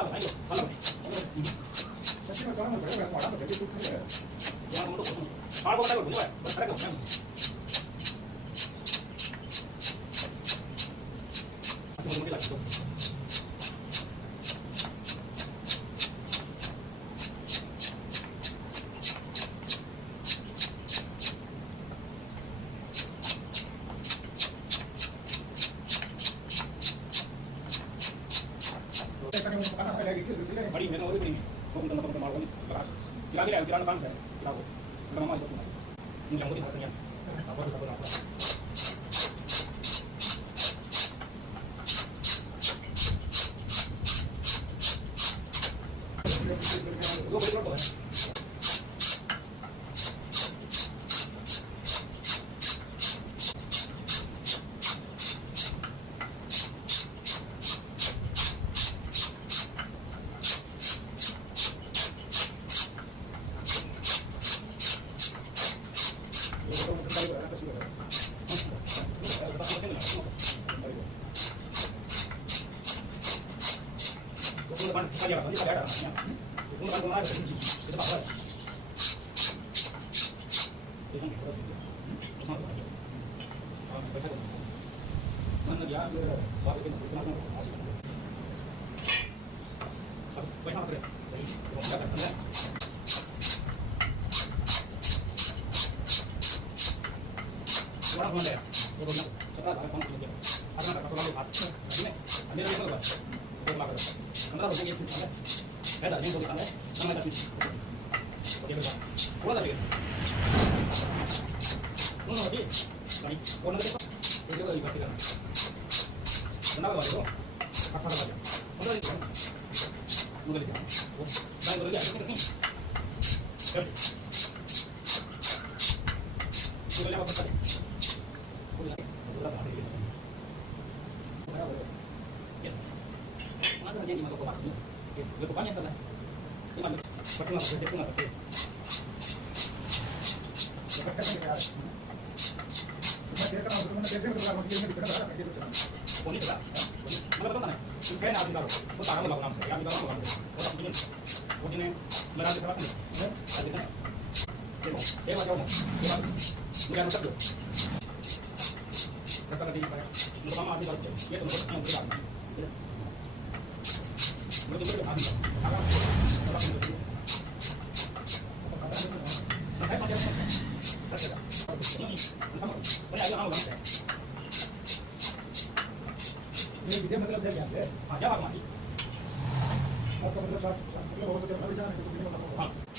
다 아이고 하나 사실은 저는 그래요. 말하면 되게 좋던데. 그냥 아무도 못 알고 가다가 보지 마요. 뭐 다른 거 그냥 지금 우리가 지금 bari men ori bari ko ndon ko mal ko ila gira gira ban fer ila ko ila ma ko ni yang ko tanya apa tu apa lo bari ko kan saya kan saya ada itu kan kemana itu apa itu mana dia apa itu kenapa apa apa orang mana ya orang setelah ada kamu kerja ada kata lalu ini ada yang berubah berubah अंदर हो गया ठीक है मैं दादी को दिखाना है समय का ओके बेटा थोड़ा सा नो नो अभी भाई कौन है ये जो ये बात करना बना वाले को कसा लगा दे अंदर देखो मुझे जा वो भाई बोल गया कितने कर बोल जा वापस बोल जा पूरा बात है ada jadi mata kotak ni, lepas banyak tu lah. Ini mana? Pakai apa? Dia pun apa? Lepas kan dia ada. Dia kan orang mana kerja betul lah, mesti dia betul lah, kerja betul. Poni tu lah. Mana betul mana? Saya nak tinggal. Kau tak ada lagu nama. Yang tinggal lagu. Kau tak begini. Kau ni merah di belakang. Ada kan? Tengok. Dia macam mana? Dia nak tu. Kata tadi, lupa mah dia baca. Dia tu yang berapa? Mungkin itu habis. Agak saya macam ini sama. Saya agak awal. Ini dia मतलब saya क्या है? हाँ जवाब मारी। आपका मतलब आप लोगों को जब अभी जाना है तो